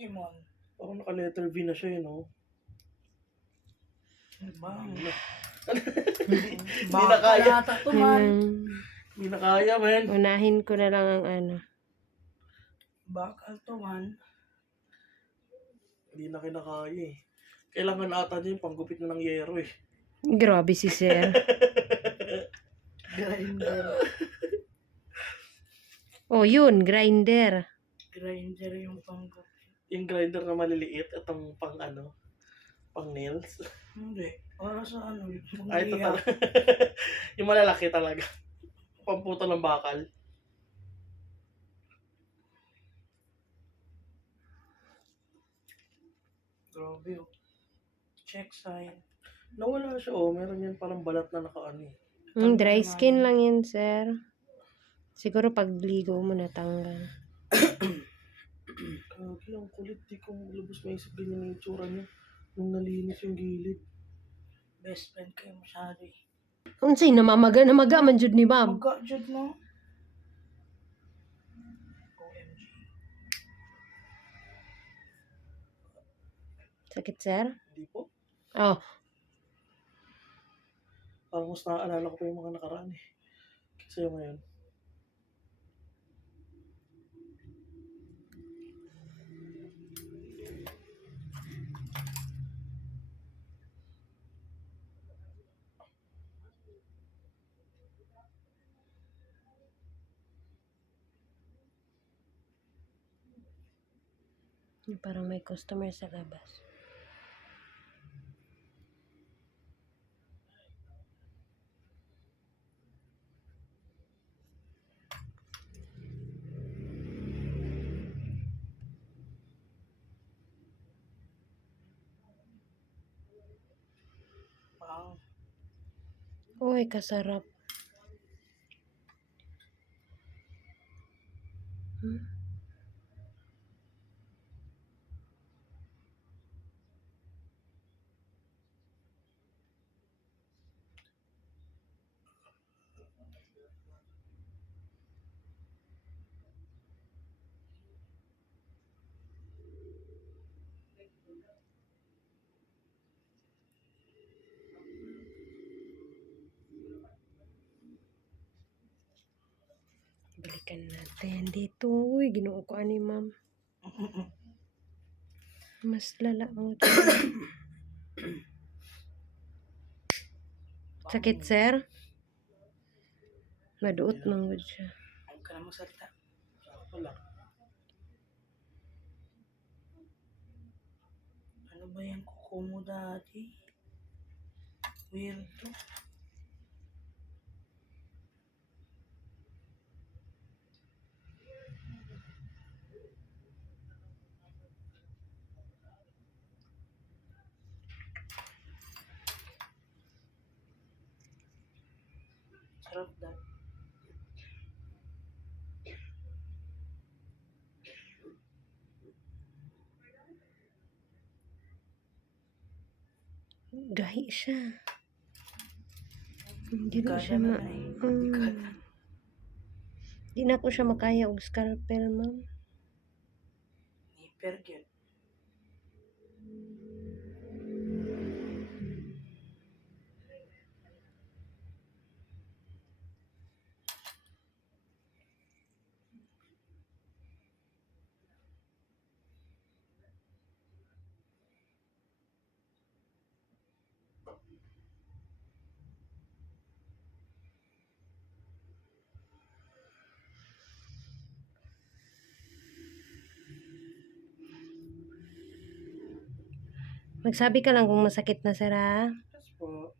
Imon. Parang naka-letter V na siya, no? Bang. Hindi na Baka kaya. yata to man. Hindi na kaya, man. Unahin ko na lang ang ano. Bakal to man. Hindi na kinakaya eh. Kailangan ata niya yung panggupit na ng yero eh. Grabe si sir. Grinder. Oh, yun, grinder. Grinder yung panggo. Yung grinder na maliliit at ang pang ano, pang nails. Hindi. Para sa ano. Ay, ito Pang-iyak. talaga. Yung malalaki talaga. Pamputo ng bakal. Grabe oh. Check sign. Nawala siya oh. Meron yan parang balat na nakaano eh. Dry skin lang yun, sir. Siguro pagligo mo natanggal. Kagi, ang kulit. Di ko lubos maisip ganyan yung itsura niya. Nung nalinis yung gilid. Best friend kayo masyado eh. Unsay namamaga man jud ni ma'am. Magka-jud no? OMG. Sakit, sir? Hindi po. Oh, Parang mas naaalala ko pa yung mga nakaraan eh. Kasi yung ngayon. parang may customer sa labas. Wow. Uy, kasarap. Balikan natin dito. Uy, ginoo ko ani, ma'am. Mas lala ang sakit, sir? Maduot man gud siya. Huwag ka na magsalita. Wala. Ano ba yung kuko mo dati? Weird to. Sarap na. Gahi siya. Hindi na Kada siya ma... na eh. Mm. Kada. Di na ko siya makaya og scalpel, ma'am. Hiper gyud. Magsabi ka lang kung masakit na, sir, ha? Yes po.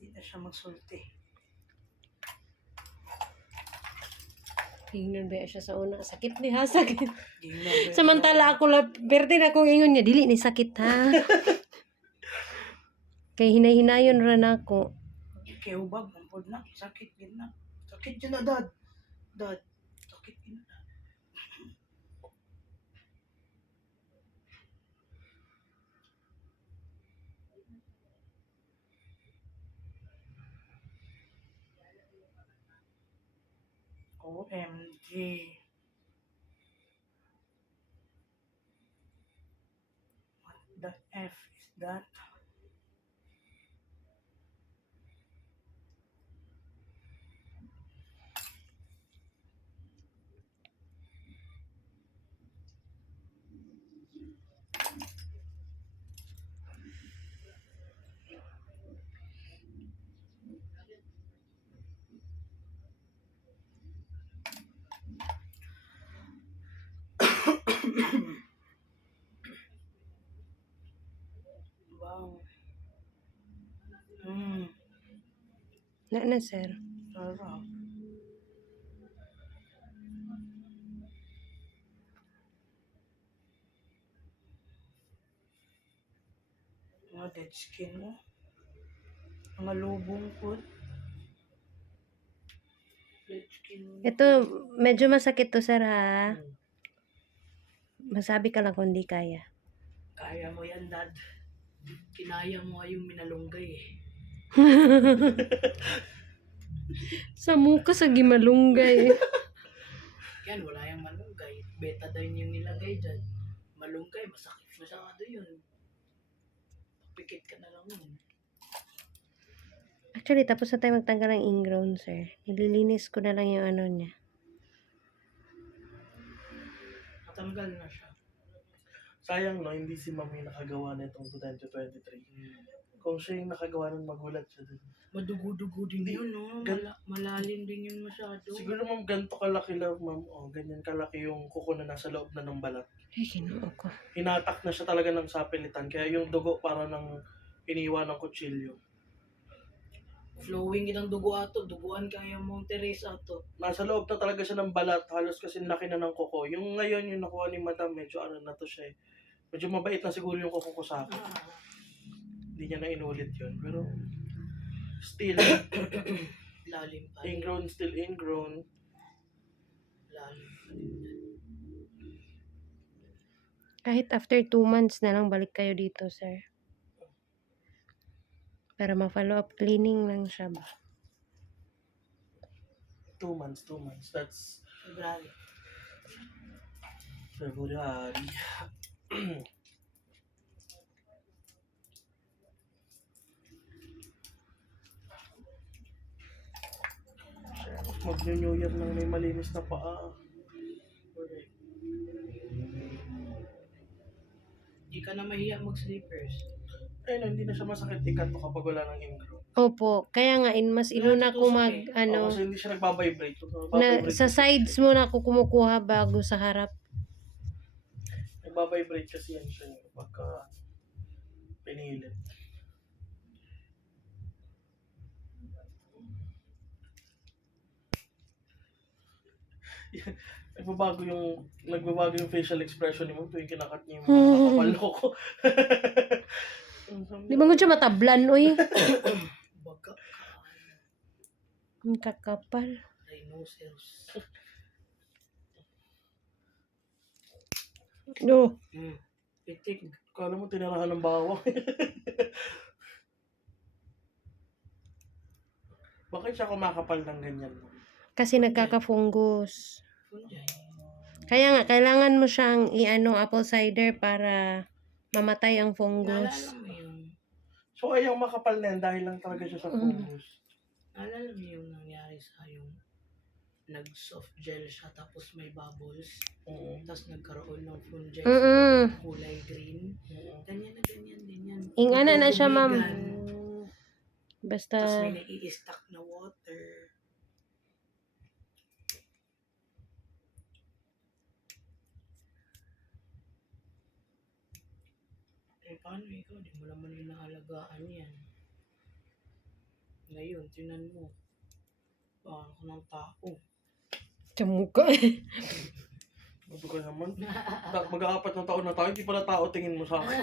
Hindi na siya magsulti. Tingnan ba siya sa una. Sakit ni ha, sakit. Di na. Samantala ako lang, perte na akong ingon niya, dili ni sakit ha. Kay hinay-hinayon ran ako. Kaya ubab. Nampod na. Sakit yun na. Sakit yun na, dad. Dad. Sakit yun na. OMG. The F is that. Wow. Na, sir. Sarap. Mga dead skin mo. Mga lubong po. Dead skin mo. Ito, medyo masakit to, sir, ha? Masabi ka lang kung di kaya. Kaya mo yan, Dad. Kinaya mo nga yung minalunggay eh. Sa mukha sa gimalunggay. Yan, wala yung malunggay. Betadine yung nilagay dyan. Malunggay, masakit masyado yun. Pikit ka na lang yun. Actually, tapos na tayo magtanggal ng ingrown, sir. Nililinis ko na lang yung ano niya. Matanggal na siya. Sayang no, hindi si Mami nakagawa na itong 2023. Kung siya yung nakagawa nun, magulat siya dun. Madugo-dugo din yun, no? Malalim din yun masyado. Siguro ma'am, ganito kalaki lang ma'am. Oh, ganyan kalaki yung kuko na nasa loob na ng balat. Ay, kinuha ko. Hinatak na siya talaga ng sapilitan. Kaya yung dugo para ng iniwan ng kutsilyo. Flowing itang dugo ato. Duguan kaya mong Teresa ato. Nasa loob na talaga siya ng balat. Halos kasi laki na ng kuko. Yung ngayon yung nakuha ni Madam, medyo ano na to siya eh. Medyo mabait na siguro yung kuko ko sa akin. Hindi niya na inulit yun. Pero still, Lalim pa rin. ingrown, still ingrown. Lalim pa rin. Kahit after 2 months na lang balik kayo dito, sir. Para ma-follow up cleaning lang siya ba? 2 months. That's February. February. Mag-New Year nang may malinis na paa. Hindi ka na mahiya mag-slippers. Ayun, hindi na siya masakit ikato kapag wala ng ingrown. Opo, kaya nga mas inuna ko mag, ano, Kasi hindi siya nagbabibrate. na, sa sides mo na ako kumukuha bago sa harap. Nagbabibrate kasi yan siya pagka pinilit. Nagbabago yung facial expression ni mo tuwing kinakat niya yung mga kapalo ko. Di ba nga siya matablan, uy? Baga ka. Ang kakapal. Rhinoceros. No. Pitik. Kala mo tinirahan ng bawang. Bakit siya kumakapal ng ganyan? Kasi nagkaka-fungus. Fungi. Kaya nga, kailangan mo siyang i-ano, apple cider para mamatay ang fungus. Naalala mo yung... So ayaw makapal na yan dahil lang talaga siya sa fungus. Naalala mo yung nangyari sa yung nag-soft gel siya tapos may bubbles. Tapos nagkaroon ng fungi sa kulay green. Ganyan na ganyan din yan. Ingana na siya, ma'am. Tutubigan. Basta, Tapos may nai-stack na water. Eh, paano ikaw? Di mo naman inaalagaan yan. Ngayon, tinan mo. Paano ka ng tao? sa mukha. Ano ka naman? Mag-aapat na taon na tayo, hindi pala tao tingin mo sa akin.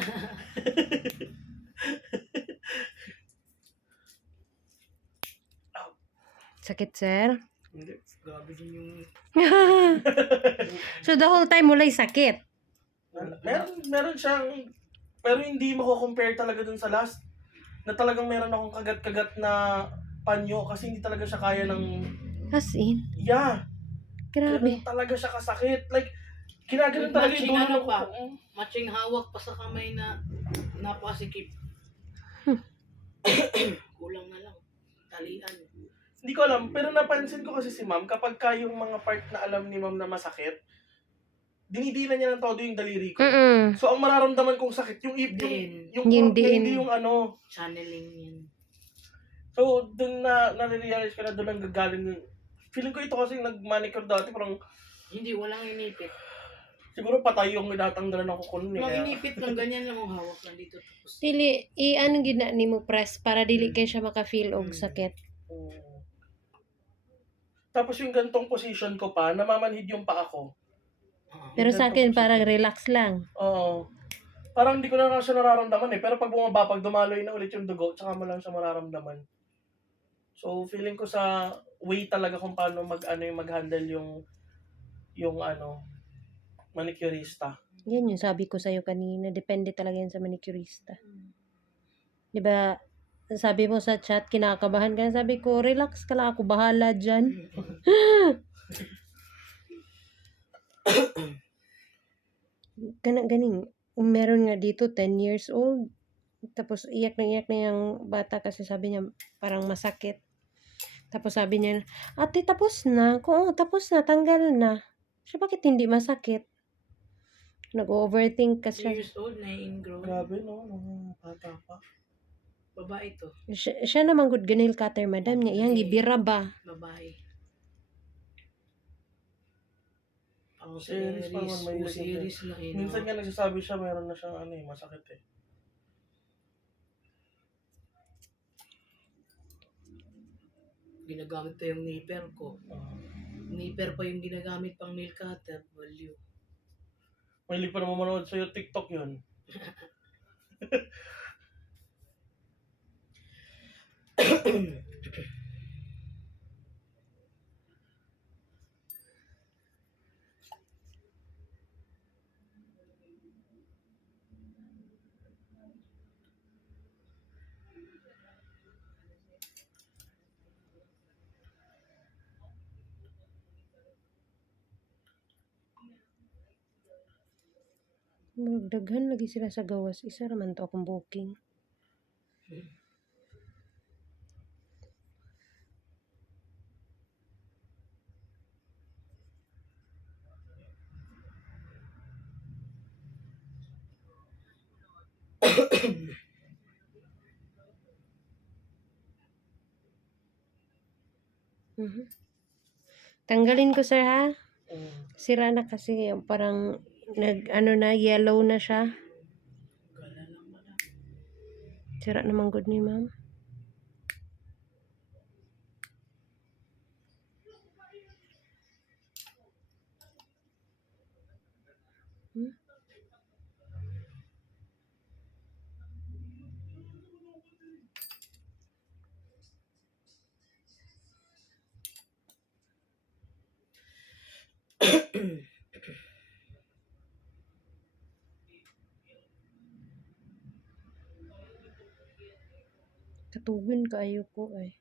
Sakit, sir? Hindi. Grabe din yung... So, the whole time mula'y sakit. Meron siyang, pero hindi mako-compare talaga dun sa last. Na talagang meron akong kagat-kagat na panyo kasi hindi talaga siya kaya ng... As in? Yeah. Grabe. Ganun talaga siya kasakit. Like, Ginaganon talaga yung Matching dulo ano ng pa? kuko. Matching hawak pa sa kamay na napasikip. Kulang na lang. Talian. Hindi ko alam, pero napansin ko kasi si ma'am, kapag ka yung mga part na alam ni ma'am na masakit, dinidilan niya ng todo yung daliri ko. Mm. So, ang mararamdaman kong sakit, yung Diin. yung Yung throat na diin. hindi yung ano. Channeling yan. So, dun na nare-realize ko na dun ang gagaling yung... Feeling ko ito kasi nag-manicure dati, parang Hindi, walang inipit. siguro patay yung tinatanggalan ng kuko nun eh. Walang Kaya, inipit lang, ganyan lang ang hawak lang dito. Tapos, Dili, i-ano gina ni mo press para dili kay siya maka-feel og sakit. Tapos yung gantong position ko pa, namamanhid yung paa ko. Pero sa akin, parang relax lang. Oo. Parang hindi ko na siya nararamdaman eh. Pero pag bumaba, pag dumaloy na ulit yung dugo, tsaka mo lang siya mararamdaman. So, feeling ko sa way talaga kung paano mag-handle yung manicurista. Yan yung sabi ko sa'yo kanina. Depende talaga yan sa manicurista. Diba, sabi mo sa chat, kinakabahan ka. Sabi ko, relax ka lang. Ako bahala dyan. Ganing. Meron nga dito, 10 years old. Tapos, iyak na yung bata kasi sabi niya, parang masakit. Tapos sabi niya, ate, tapos na. Oo, tapos na. Tanggal na. Siya, bakit hindi masakit? Nag-overthink 3 kasi siya. years old, na-ingrown. Grabe, no? Mga bata pa. Babae to. Siya naman good ganil cutter, madam niya. Iyang gibira ba? Babae. Ang Series pa naman, may series na yun. Minsan nga nagsasabi siya, meron na siyang masakit eh. Ginagamit pa yung nipper ko. Nipper pa yung ginagamit pang nail cutter. Value. Mahilig pa naman manood sa'yo, TikTok yun. Daghan lagi sila sa gawas. Isa raman to akong booking. Tanggalin ko, sir, ha? Sira na kasi parang yellow na siya. Gala lang madam. Sira naman good ni ma'am. Katugin kaayo ko ay.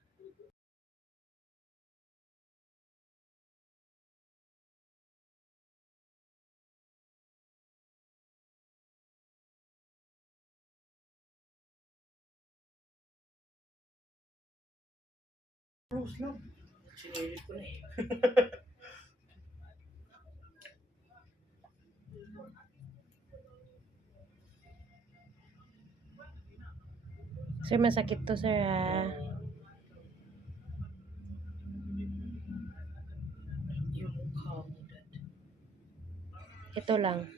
Close lang. Sinilit ko na eh. Sir, masakit to, sir, ha? Yung mukha mo dad. Ito lang.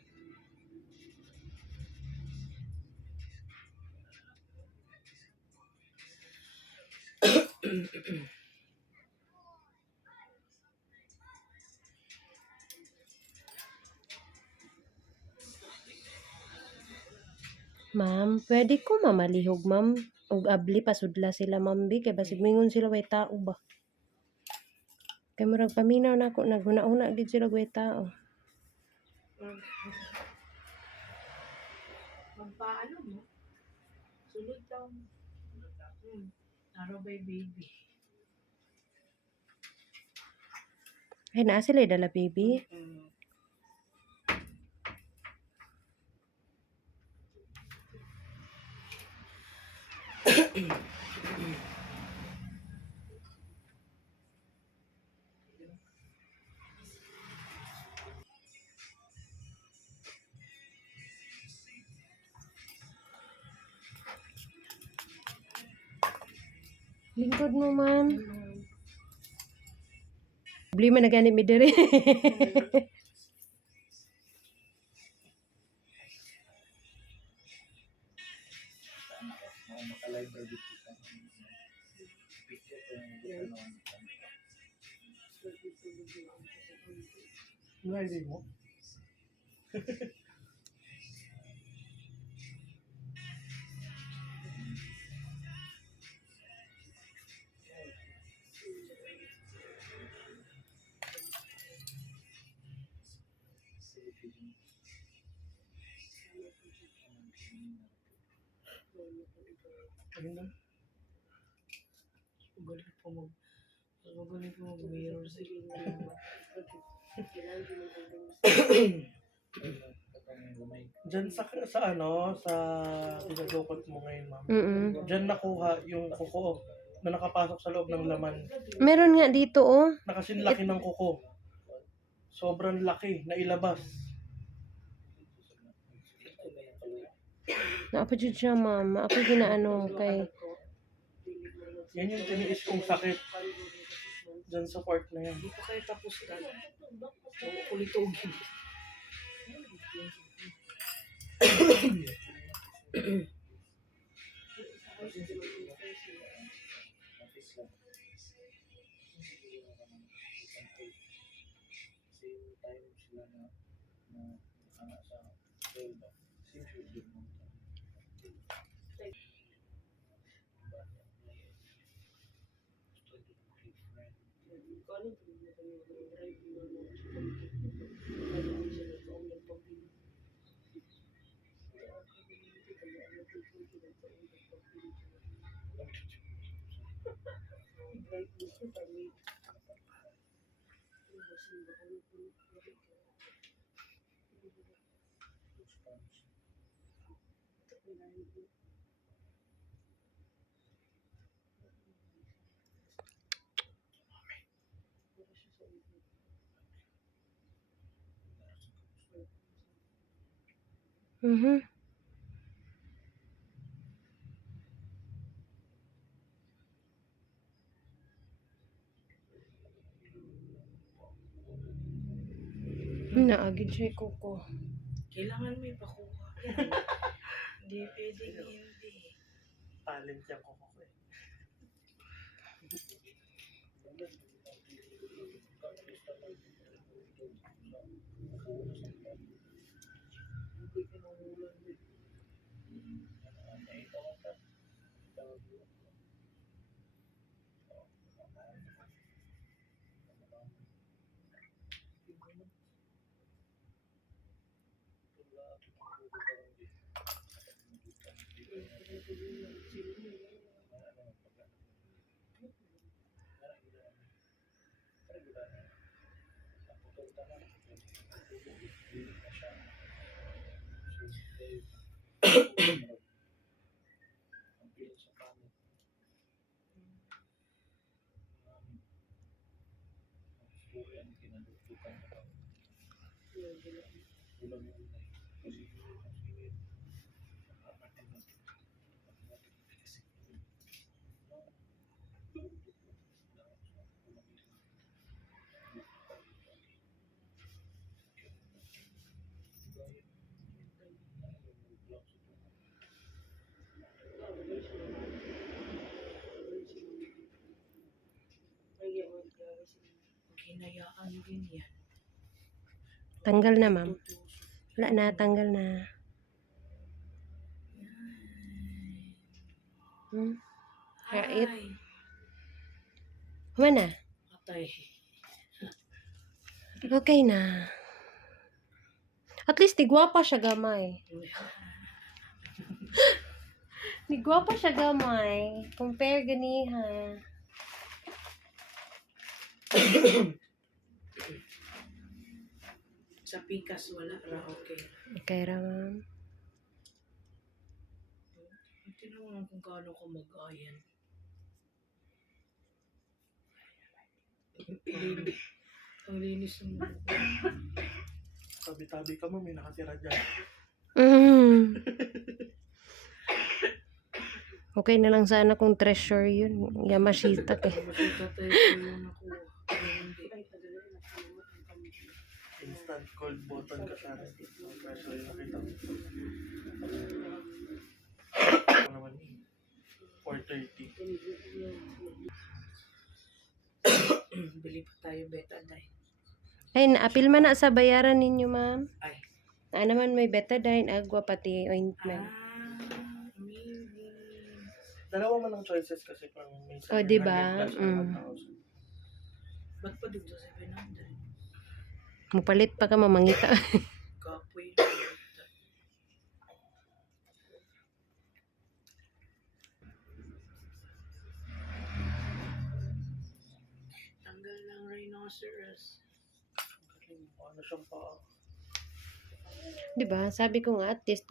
Ma'am, pwede ko mamalihog, ma'am. Og abli pasudla sila, ma'am, bi. Kaya basig mingon sila way tao ba? Kaya murag paminaw na ako. Naghuna-una din sila way tao. Magpaano mo? Sulod daw. Araw by baby. Ay, naa sila dala, baby. Lingkod mo, ma'am. Problema na gani mi diri. Hindi mo. Ayun na. Magaling po mag-mirror sa Diyan sa ano, sa dinudukot mo ngayon, ma'am. Diyan nakuha yung kuko na nakapasok sa loob ng laman. Meron nga dito, oh. Nakasinlaki ng kuko. Sobrang laki na ilabas. Naapa jud siya, ma'am. Ako ginaano kay Yan yung tiniis kong sakit. Diyan sa part na yan. Hindi pa kayo tapos ka. Kulitugin. Mhm. Naagid siya kuko. Kailangan may pakuha. Hindi pwedeng hindi. Talent yung kuko ko eh. Hinayaan din yan. Tanggal na, ma'am. Wala na, tanggal na. Kait. Ay, Mana? patay. Okay na. At least, tigwapa siya gamay. Tigwapa siya gamay. Compare ganiha. Sa pikas wala ra, okay. Okay ra, ma'am. Tinanong kung gaano ka mag-ayan. Ang linis ng Tabi-tabi ka mo, may nakatira dyan. Mm. Okay na lang sana kung treasure yun. Yamashita eh. Makita tayo ko yung nakuha. Pero hindi. Instant cold button ka sa akin. Kaso yung nakita mo. Ano naman eh. 4:30. Bili pa tayo betadine. Ay, naapil man na sa bayaran ninyo, ma'am. Ay. Naman may betadine, agwa, pati ointment. Amazing. Dalawa man ang choices kasi pang may Oh, diba? 700 plus na 1,000. Ba't pa dito sa 700? Mupalit pa ka, mamangita. Kapoy. Tanggal ng rhinoceros. Ano siyang pa. Diba? Sabi ko nga, at least